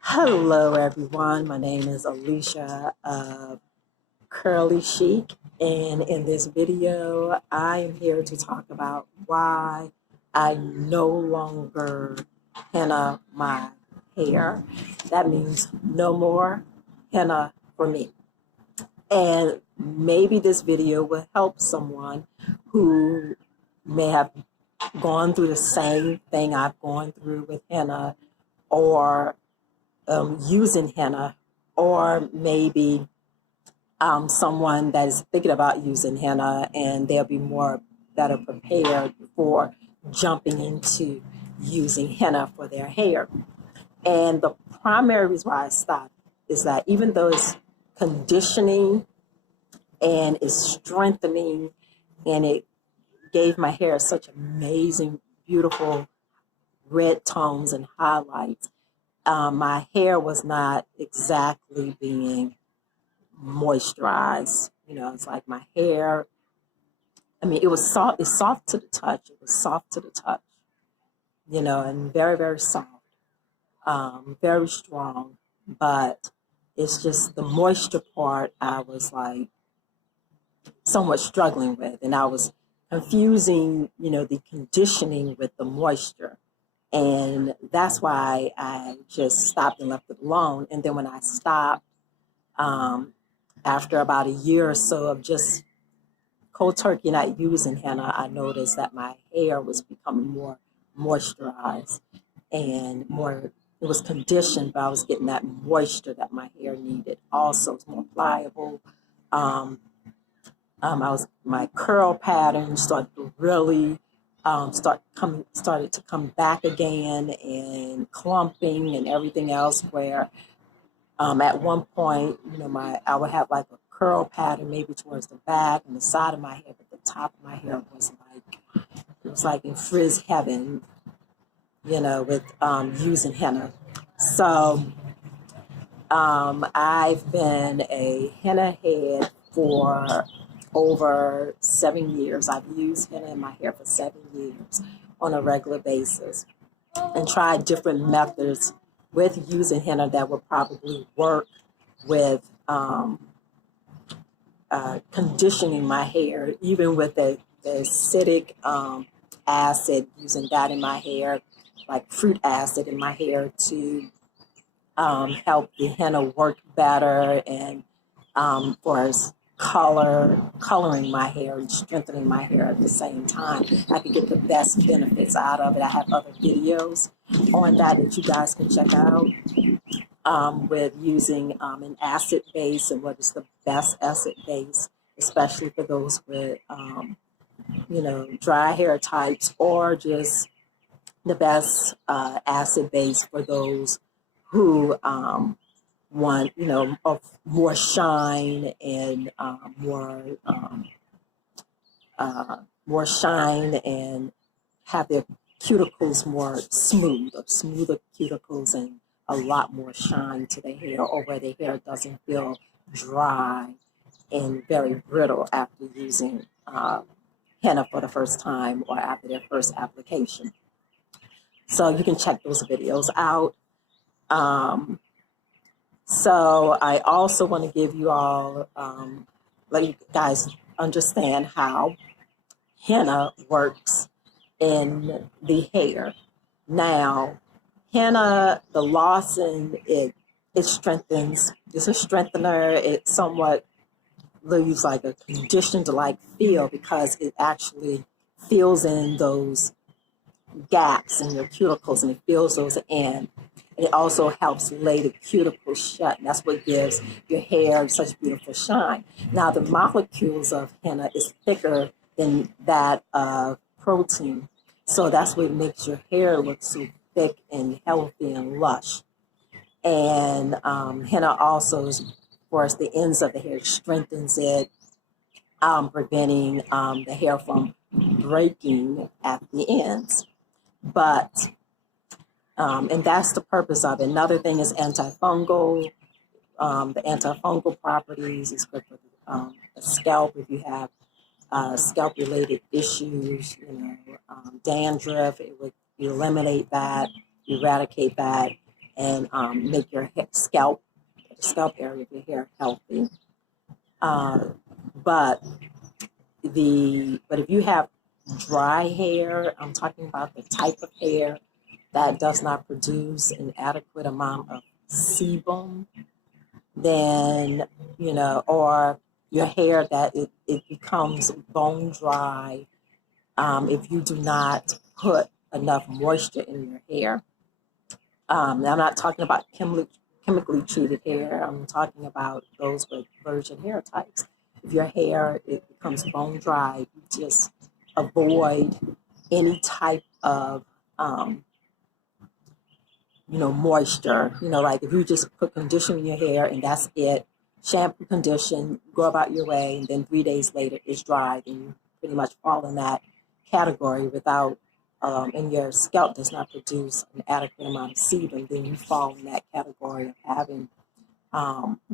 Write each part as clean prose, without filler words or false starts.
Hello, everyone. My name is Alicia of Curly Chic, and in this video, I am here to talk about why I no longer henna my hair. That means no more henna for me. And maybe this video will help someone who may have gone through the same thing I've gone through with henna, or using henna, or maybe someone that is thinking about using henna and they'll be more better prepared before jumping into using henna for their hair. And the primary reason why I stopped is that even though it's conditioning and it's strengthening and it gave my hair such amazing, beautiful red tones and highlights, my hair was not exactly being moisturized. It's like my hair, it was soft. It's soft to the touch. It was soft to the touch, and very, very soft, very strong. But it's just the moisture part I was like somewhat struggling with. And I was confusing, the conditioning with the moisture. And that's why I just stopped and left it alone. And then when I stopped, after about a year or so of just cold turkey not using henna, I noticed that my hair was becoming more moisturized and more, it was conditioned, but I was getting that moisture that my hair needed. Also, it's more pliable. My curl pattern started to really started to come back again, and clumping and everything else, where at one point, I would have like a curl pattern maybe towards the back and the side of my hair, but the top of my hair was like in frizz heaven, with using henna. So I've been a henna head for over 7 years. I've used henna in my hair for 7 years on a regular basis, and tried different methods with using henna that would probably work with conditioning my hair, even with the acidic acid, using that in my hair, like fruit acid in my hair, to help the henna work better, and for coloring my hair and strengthening my hair at the same time. I could get the best benefits out of it. I have other videos on that you guys can check out, with using an acid base and what is the best acid base, especially for those with dry hair types, or just the best acid base for those who want, of more shine and more shine, and have their cuticles more smoother cuticles, and a lot more shine to the hair, or where the hair doesn't feel dry and very brittle after using henna for the first time or after their first application. So you can check those videos out. So I also want to give you all, let you guys understand how henna works in the hair. Now, henna, the lozenge, it strengthens. It's a strengthener. It somewhat leaves like a conditioned like feel, because it actually fills in those gaps in your cuticles, and it fills those in. And it also helps lay the cuticles shut, and that's what gives your hair such beautiful shine. Now, the molecules of henna is thicker than that of protein, so that's what makes your hair look so thick and healthy and lush. And henna also, as far as the ends of the hair, strengthens it, preventing the hair from breaking at the ends. But and that's the purpose of it. Another thing is antifungal. The antifungal properties is good for the scalp if you have scalp-related issues, dandruff. It would eliminate that, eradicate that. and make your scalp, the scalp area of your hair healthy. But if you have dry hair, I'm talking about the type of hair that does not produce an adequate amount of sebum, then, or your hair that it becomes bone dry if you do not put enough moisture in your hair. Now I'm not talking about chemically treated hair. I'm talking about those with virgin hair types. If your hair it becomes bone dry, you just avoid any type of moisture. Like if you just put conditioner in your hair and that's it, shampoo, condition, go about your way, and then 3 days later it's dry, then you pretty much fall in that category without, and your scalp does not produce an adequate amount of sebum, then you fall in that category of having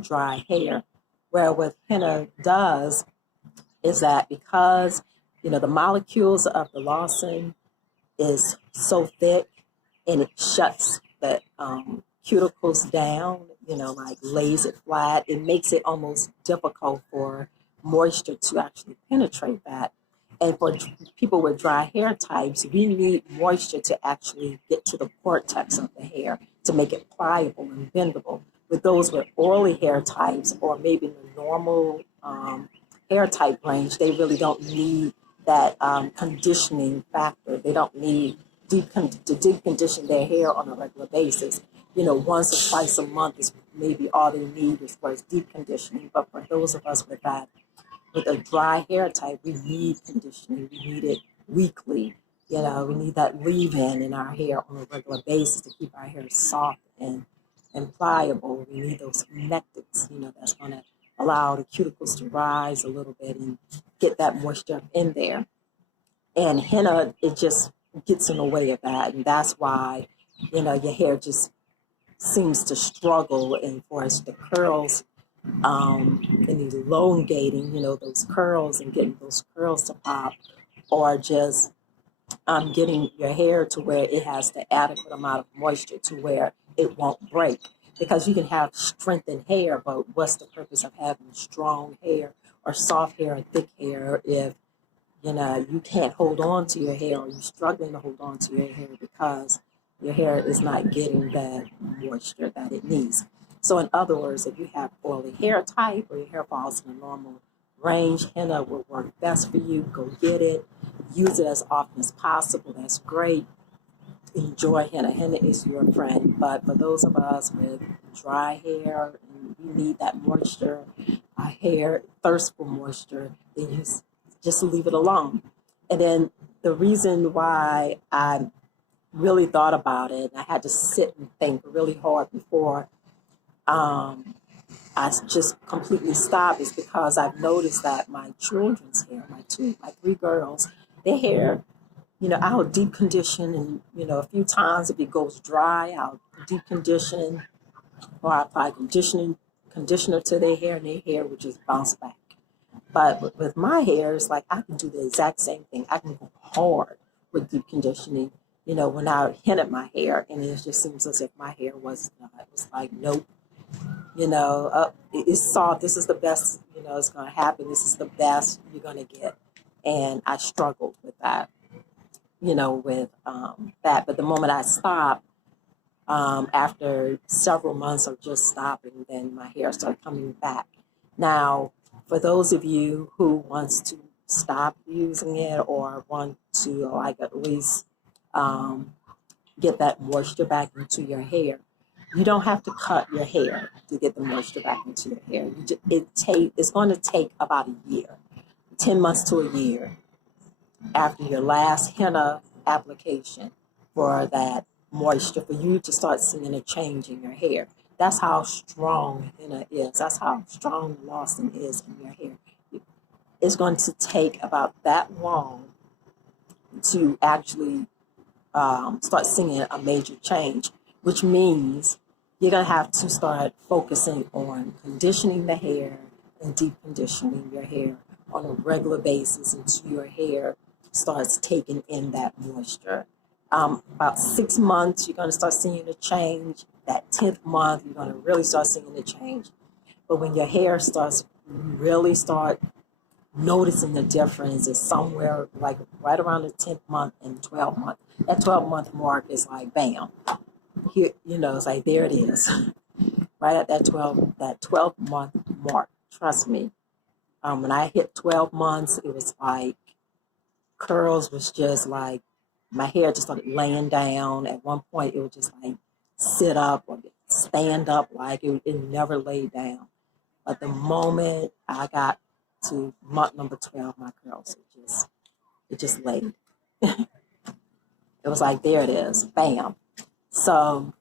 dry hair. Where what henna does is that because, the molecules of the lawson is so thick and it shuts the cuticles down, like lays it flat, it makes it almost difficult for moisture to actually penetrate that. And for people with dry hair types, we need moisture to actually get to the cortex of the hair to make it pliable and bendable. With those with oily hair types or maybe in the normal hair type range, they really don't need that conditioning factor. They don't need to deep condition their hair on a regular basis. Once or twice a month is maybe all they need as far as deep conditioning. But for those of us with a dry hair type, we need conditioning. We need it weekly. We need that leave-in in our hair on a regular basis to keep our hair soft and pliable. We need those humectants, that's going to allow the cuticles to rise a little bit and get that moisture in there. And henna, it just gets in the way of that. And that's why, your hair just seems to struggle. And for us, the curls and elongating, those curls and getting those curls to pop, or just getting your hair to where it has the adequate amount of moisture to where it won't break. Because you can have strengthened hair, but what's the purpose of having strong hair or soft hair or thick hair if you can't hold on to your hair, or you're struggling to hold on to your hair because your hair is not getting that moisture that it needs. So in other words, if you have oily hair type or your hair falls in a normal range, henna will work best for you. Go get it. Use it as often as possible. That's great. Enjoy henna. Henna is your friend. But for those of us with dry hair, and we need that moisture, our hair thirsts for moisture, then you just leave it alone. And then the reason why I really thought about it, I had to sit and think really hard before I just completely stopped, is because I've noticed that my children's hair, my 3 girls, their hair, I'll deep condition, and a few times if it goes dry, I'll deep condition, or I apply conditioner to their hair will just bounce back. But with my hair, it's like I can do the exact same thing. I can go hard with deep conditioning, when I henna my hair, and it just seems as if my hair was not. It was like, nope, it's soft. This is the best, it's going to happen. This is the best you're going to get. And I struggled with that, with that. But the moment I stopped, after several months of just stopping, then my hair started coming back. Now, for those of you who wants to stop using it or want to, like, at least get that moisture back into your hair, you don't have to cut your hair to get the moisture back into your hair. It's going to take about a year, 10 months to a year after your last henna application for that moisture for you to start seeing a change in your hair. That's how strong henna is. That's how strong lawson is in your hair. It's going to take about that long to actually start seeing a major change, which means you're going to have to start focusing on conditioning the hair and deep conditioning your hair on a regular basis until your hair starts taking in that moisture. About 6 months, you're going to start seeing the change. That 10th month, you're going to really start seeing the change. But when your hair starts, you really start noticing the difference is somewhere like right around the 10th month and 12th month. That 12-month mark is like, bam. Here, it's like, there it is. Right at that 12-month mark. Trust me. When I hit 12 months, it was like curls was just like, my hair just started laying down. At one point, it would just like sit up or stand up, like it never laid down. But the moment I got to month number 12, my curls, it just laid. It was like, there it is, bam. So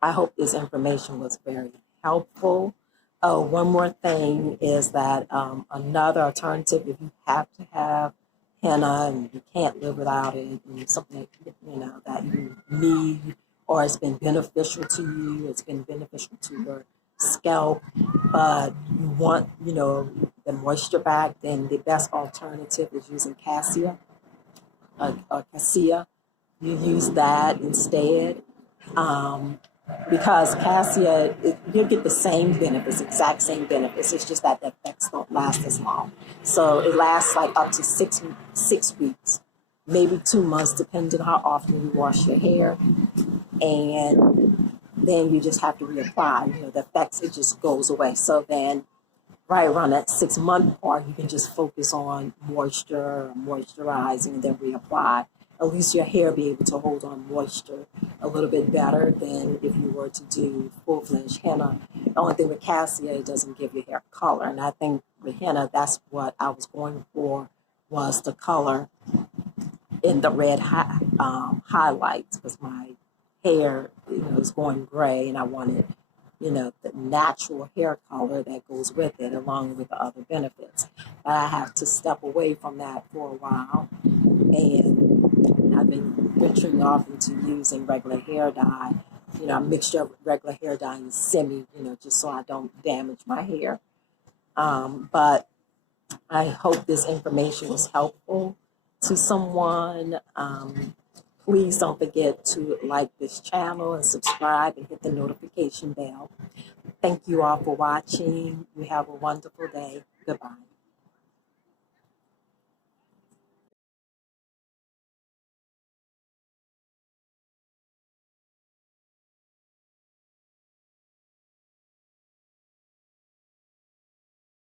I hope this information was very helpful. Oh, one more thing is that another alternative, if you have to have henna and you can't live without it, and something that you need, or it's been beneficial to you, it's been beneficial to your scalp, but you want the moisture back, then the best alternative is using cassia or cassia. You use that instead. Because cassia, you'll get the same benefits, exact same benefits. It's just that the effects don't last as long. So it lasts like up to six weeks, maybe 2 months, depending on how often you wash your hair. And then you just have to reapply. The effects, it just goes away. So then right around that 6-month part, you can just focus on moisturizing, and then reapply. At least your hair be able to hold on moisture a little bit better than if you were to do full-fledged henna. The only thing with cassia, it doesn't give your hair color. And I think with henna, that's what I was going for, was the color in the red highlights, because my hair, is going gray, and I wanted, the natural hair color that goes with it, along with the other benefits. But I have to step away from that for a while, and I've been venturing off into using regular hair dye, a mixture of regular hair dye and semi, just so I don't damage my hair. But I hope this information was helpful to someone. Please don't forget to like this channel and subscribe and hit the notification bell. Thank you all for watching. You have a wonderful day. Goodbye.